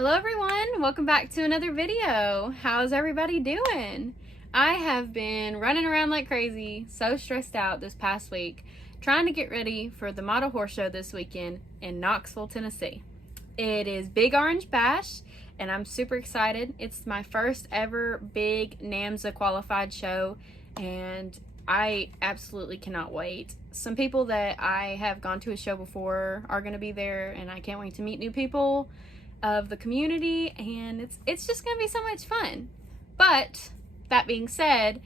Hello everyone, welcome back to another video. How's everybody doing? I have been running around like crazy, so stressed out this past week, trying to get ready for the Model Horse Show this weekend in Knoxville, Tennessee. It is Big Orange Bash, and I'm super excited. It's my first ever big NAMSA qualified show, and I absolutely cannot wait. Some people that I have gone to a show before are going to be there, and I can't wait to meet new people of the community, and it's just gonna be so much fun. But that being said,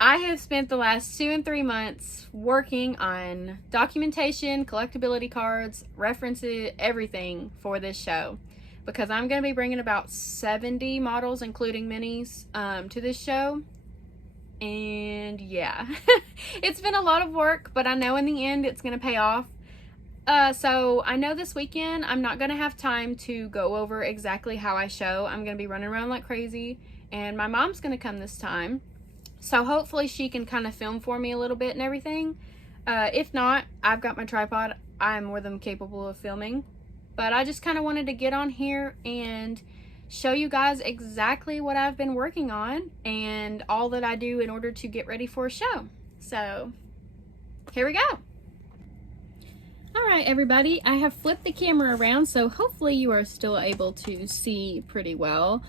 I have spent the last 2 and 3 months working on documentation, collectability cards, references, everything for this show, because I'm gonna be bringing about 70 models including minis to this show. And yeah, it's been a lot of work, but I know in the end it's gonna pay off. So I know this weekend I'm not going to have time to go over exactly how I show. I'm going to be running around like crazy, and my mom's going to come this time. So hopefully she can kind of film for me a little bit and everything. If not, I've got my tripod. I'm more than capable of filming. But I just kind of wanted to get on here and show you guys exactly what I've been working on and all that I do in order to get ready for a show. So here we go. Alright everybody, I have flipped the camera around, so hopefully you are still able to see pretty well.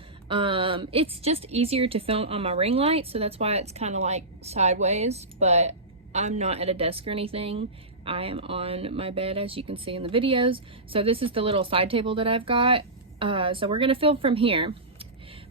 It's just easier to film on my ring light, so that's why it's kind of like sideways, but I'm not at a desk or anything. I am on my bed, as you can see in the videos. So this is the little side table that I've got. So we're going to film from here.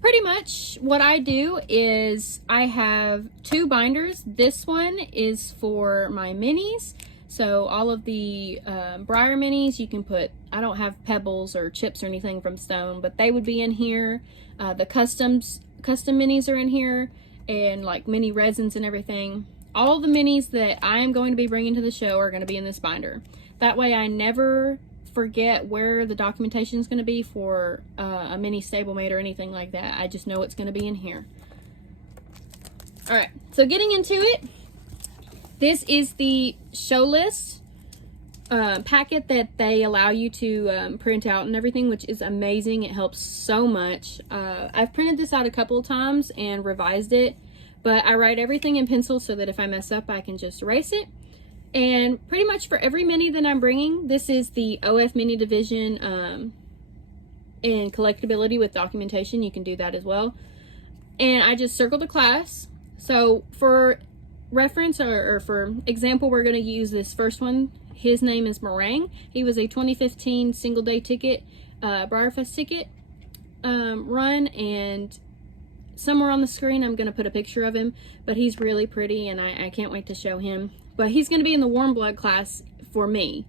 Pretty much what I do is I have 2 binders. This one is for my minis. So all of the Breyer minis, you can put, I don't have pebbles or chips or anything from Stone, but they would be in here. The custom minis are in here, and like mini resins and everything. All the minis that I am going to be bringing to the show are going to be in this binder. That way I never forget where the documentation is going to be for a mini stablemate or anything like that. I just know it's going to be in here. Alright, so getting into it. This is the show list packet that they allow you to print out and everything, which is amazing. It helps so much. I've printed this out a couple of times and revised it, but I write everything in pencil so that if I mess up, I can just erase it. And pretty much for every mini that I'm bringing, this is the OF Mini Division in collectability with documentation. You can do that as well. And I just circled a class. So for reference or for example, we're going to use this first one. His name is Meringue. He was a 2015 single day ticket, BreyerFest ticket run, and somewhere on the screen I'm going to put a picture of him, but he's really pretty and I can't wait to show him. But he's going to be in the warm blood class for me.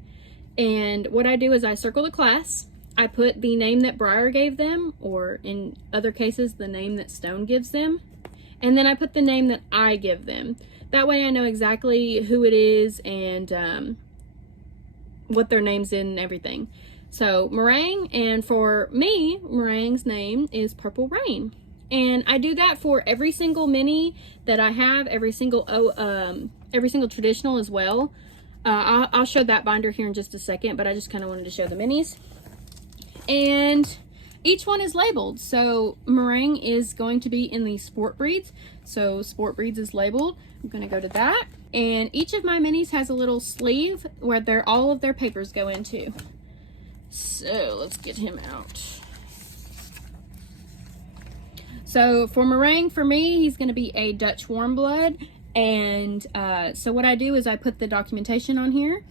And what I do is I circle the class. I put the name that Breyer gave them, or in other cases the name that Stone gives them, and then I put the name that I give them. That way I know exactly who it is and what their name's in and everything. So Meringue, and for me, Meringue's name is Purple Rain. And I do that for every single mini that I have, every single traditional as well. I'll show that binder here in just a second, but I just kind of wanted to show the minis. And each one is labeled. So Meringue is going to be in the Sport Breeds. So Sport Breeds is labeled. I'm going to go to that. And each of my minis has a little sleeve where all of their papers go into. So let's get him out. So for Meringue, for me, he's going to be a Dutch warm blood. And so what I do is I put the documentation on here.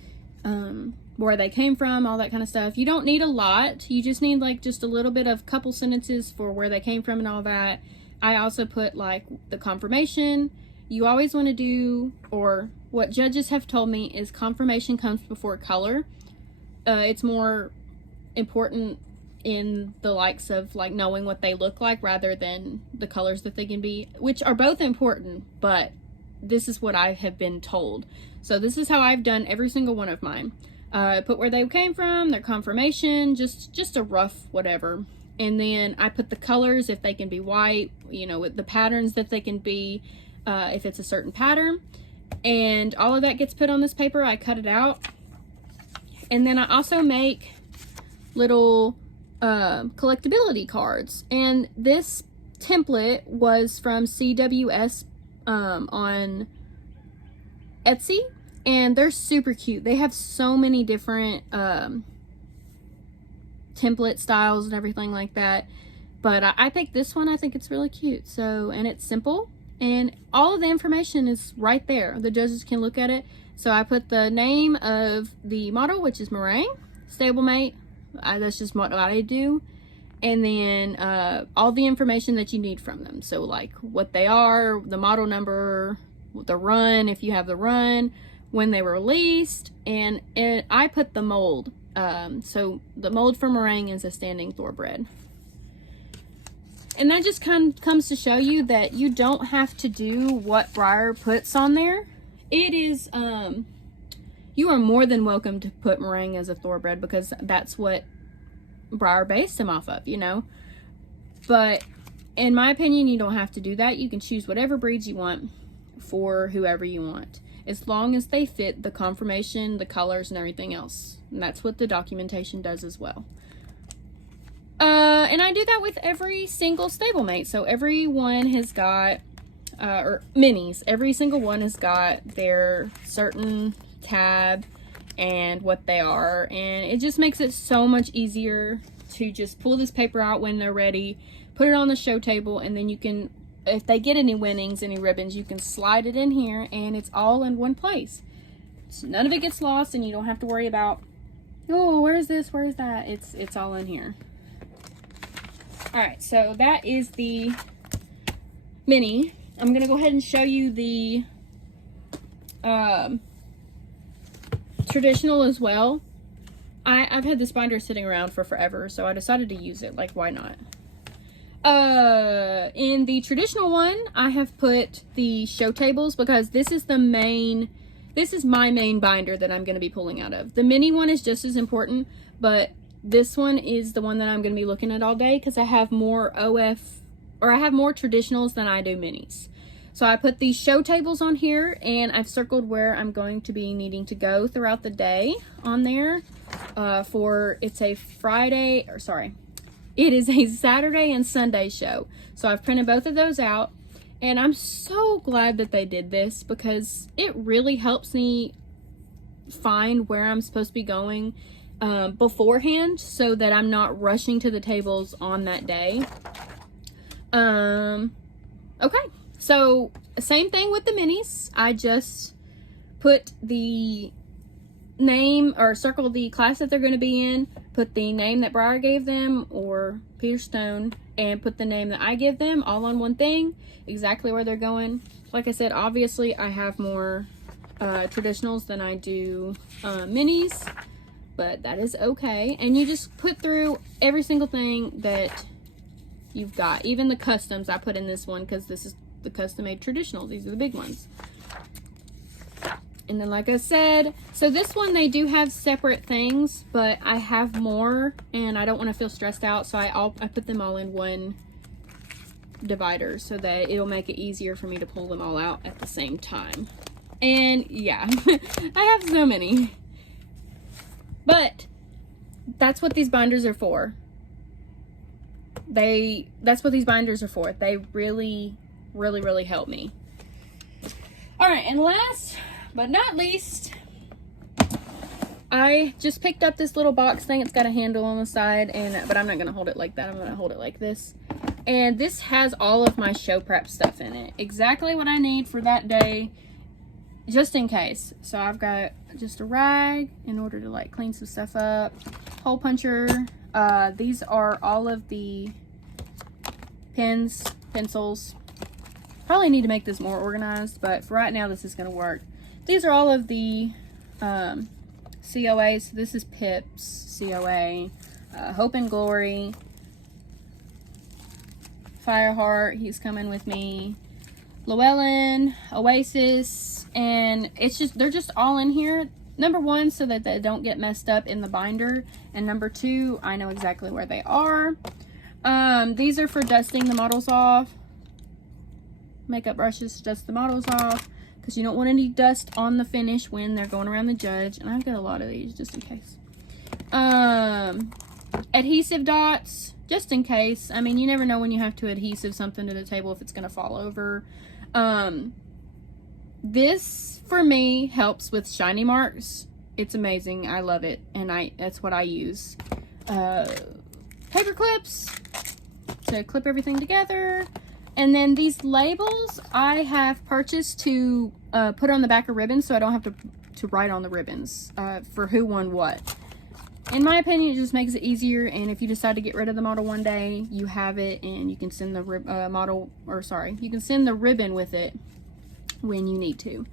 Where they came from, all that kind of stuff. You don't need a lot. You just need like just a little bit of couple sentences for where they came from and all that. I also put like the confirmation. You always want to do, or what judges have told me, is confirmation comes before color. It's more important in the likes of like knowing what they look like rather than the colors that they can be, which are both important, but this is what I have been told. So this is how I've done every single one of mine. Put where they came from, their confirmation, just a rough whatever. And then I put the colors, if they can be white, you know, with the patterns that they can be, if it's a certain pattern. And all of that gets put on this paper. I cut it out. And then I also make little collectability cards. And this template was from CWS on Etsy, and they're super cute. They have so many different template styles and everything like that, but I picked this one. I think it's really cute. So, and it's simple, and all of the information is right there. The judges can look at it. So I put the name of the model, which is Meringue, stablemate. That's just what I do. And then all the information that you need from them. So like what they are, the model number, the run, if you have the run, when they were released, and I put the mold. So the mold for Meringue is a standing thoroughbred. And that just kind of comes to show you that you don't have to do what Breyer puts on there. It is, you are more than welcome to put Meringue as a thoroughbred, because that's what Breyer based him off of, you know. But in my opinion, you don't have to do that. You can choose whatever breeds you want for whoever you want, as long as they fit the conformation, the colors, and everything else. And that's what the documentation does as well. And I do that with every single stablemate. So everyone has got, or minis, every single one has got their certain tab and what they are. And it just makes it so much easier to just pull this paper out when they're ready, put it on the show table, and then you can, if they get any winnings, any ribbons, you can slide it in here and it's all in one place. So none of it gets lost, and you don't have to worry about, oh, where's this, where's that? It's all in here. Alright, so that is the mini. I'm going to go ahead and show you the traditional as well. I've had this binder sitting around for forever, so I decided to use it. Like, why not? In the traditional one, I have put the show tables, because this is my main binder that I'm going to be pulling out of. The mini one is just as important, but this one is the one that I'm going to be looking at all day, because I have more I have more traditionals than I do minis. So I put these show tables on here, and I've circled where I'm going to be needing to go throughout the day on there. It's a it is a Saturday and Sunday show. So I've printed both of those out, and I'm so glad that they did this, because it really helps me find where I'm supposed to be going beforehand, so that I'm not rushing to the tables on that day. Okay, so same thing with the minis. I just put the name, or circle the class that they're going to be in, put the name that Breyer gave them, or Peter Stone, and put the name that I give them, all on one thing, exactly where they're going. Like I said, obviously I have more traditionals than I do minis, but that is okay. And you just put through every single thing that you've got. Even the customs I put in this one, because this is the custom made traditionals. These are the big ones. And then, like I said, so this one, they do have separate things, but I have more, and I don't want to feel stressed out, so I put them all in one divider, so that it'll make it easier for me to pull them all out at the same time. And yeah, I have so many. But that's what these binders are for. That's what these binders are for. They really, really, really help me. Alright, and last but not least, I just picked up this little box thing. It's got a handle on the side, but I'm not going to hold it like that. I'm going to hold it like this. And this has all of my show prep stuff in it. Exactly what I need for that day, just in case. So I've got just a rag in order to like clean some stuff up. Hole puncher. These are all of the pens, pencils. Probably need to make this more organized, but for right now this is going to work. These are all of the COAs. So this is Pip's COA, Hope and Glory, Fireheart, he's coming with me, Llewellyn, Oasis, and they're just all in here. Number one, so that they don't get messed up in the binder, and number two, I know exactly where they are. These are for dusting the models off. Makeup brushes, dust the models off, because you don't want any dust on the finish when they're going around the judge. And I've got a lot of these just in case. adhesive dots, just in case. I mean, you never know when you have to adhesive something to the table if it's going to fall over. This, for me, helps with shiny marks. It's amazing. I love it, and that's what I use. Paper clips to clip everything together. And then these labels I have purchased to put on the back of ribbons so I don't have to write on the ribbons for who won what. In my opinion, it just makes it easier, and if you decide to get rid of the model one day, you have it, and you can send the you can send the ribbon with it when you need to.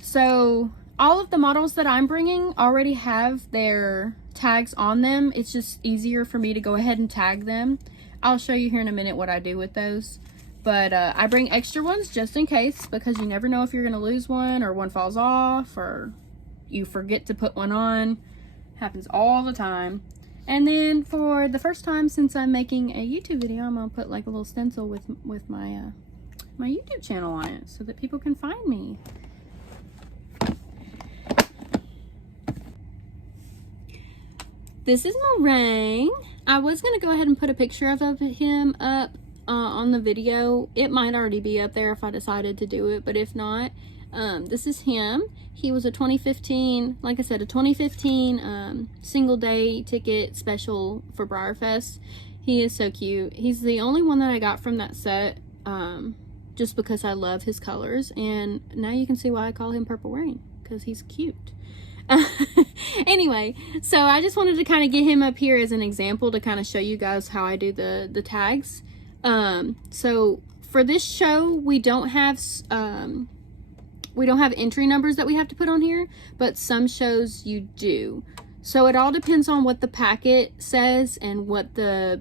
So all of the models that I'm bringing already have their tags on them. It's just easier for me to go ahead and tag them. I'll show you here in a minute what I do with those. But I bring extra ones just in case, because you never know if you're going to lose one, or one falls off, or you forget to put one on. Happens all the time. And then for the first time since I'm making a YouTube video, I'm going to put like a little stencil with my my YouTube channel on it so that people can find me. This is Meringue. I was going to go ahead and put a picture of him up on the video. It might already be up there if I decided to do it, but if not, this is him. He was a 2015, like I said, a 2015 single day ticket special for BreyerFest. He is so cute. He's the only one that I got from that set, just because I love his colors, and now you can see why I call him Purple Rain, because he's cute. Anyway, so I just wanted to kind of get him up here as an example to kind of show you guys how I do the tags. So for this show, we don't have entry numbers that we have to put on here, but some shows you do. So it all depends on what the packet says and what the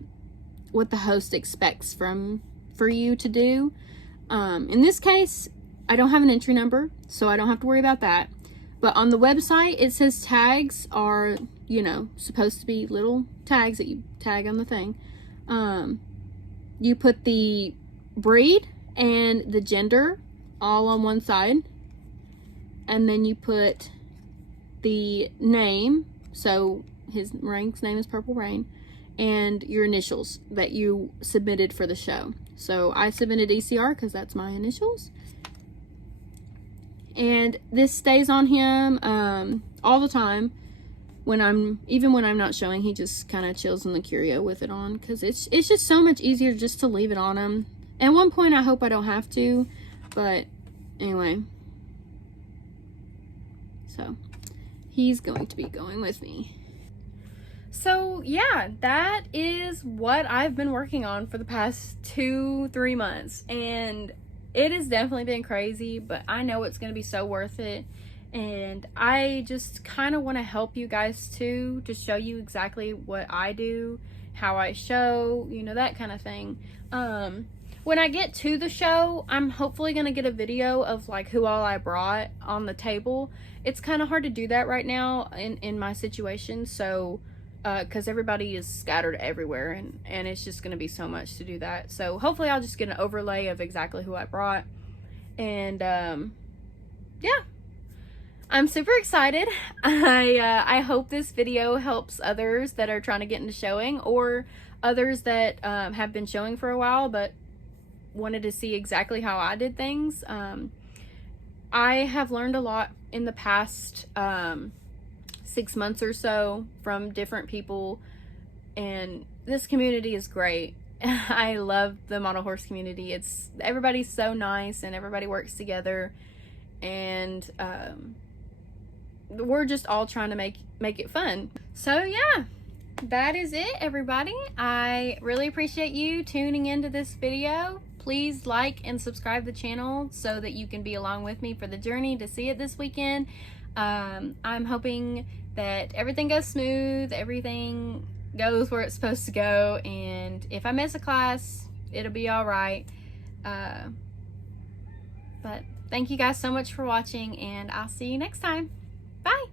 host expects for you to do. In this case, I don't have an entry number, so I don't have to worry about that. But on the website, it says tags are, you know, supposed to be little tags that you tag on the thing. You put the breed and the gender all on one side. And then you put the name, so Meringue's name is Purple Rain, and your initials that you submitted for the show. So I submitted ECR because that's my initials. And this stays on him all the time. Even when I'm not showing, he just kind of chills in the curio with it on, because it's just so much easier just to leave it on him. At one point, I hope I don't have to, but anyway. So he's going to be going with me. So yeah, that is what I've been working on for the past 2-3 months, and it has definitely been crazy, but I know it's going to be so worth it. And I just kind of want to help you guys too, to show you exactly what I do, how I show, you know, that kind of thing. When I get to the show, I'm hopefully going to get a video of like who all I brought on the table. It's kind of hard to do that right now in my situation, so because everybody is scattered everywhere, and it's just going to be so much to do that. So hopefully I'll just get an overlay of exactly who I brought. And yeah, I'm super excited. I hope this video helps others that are trying to get into showing, or others that have been showing for a while but wanted to see exactly how I did things. I have learned a lot in the past 6 months or so from different people, and this community is great. I love the Model Horse community. Everybody's so nice, and everybody works together, and we're just all trying to make it fun. So yeah, that is it, everybody. I really appreciate you tuning into this video. Please like and subscribe the channel so that you can be along with me for the journey to see it this weekend. I'm hoping that everything goes smooth, everything goes where it's supposed to go, and if I miss a class, it'll be all right. But thank you guys so much for watching, and I'll see you next time. Bye!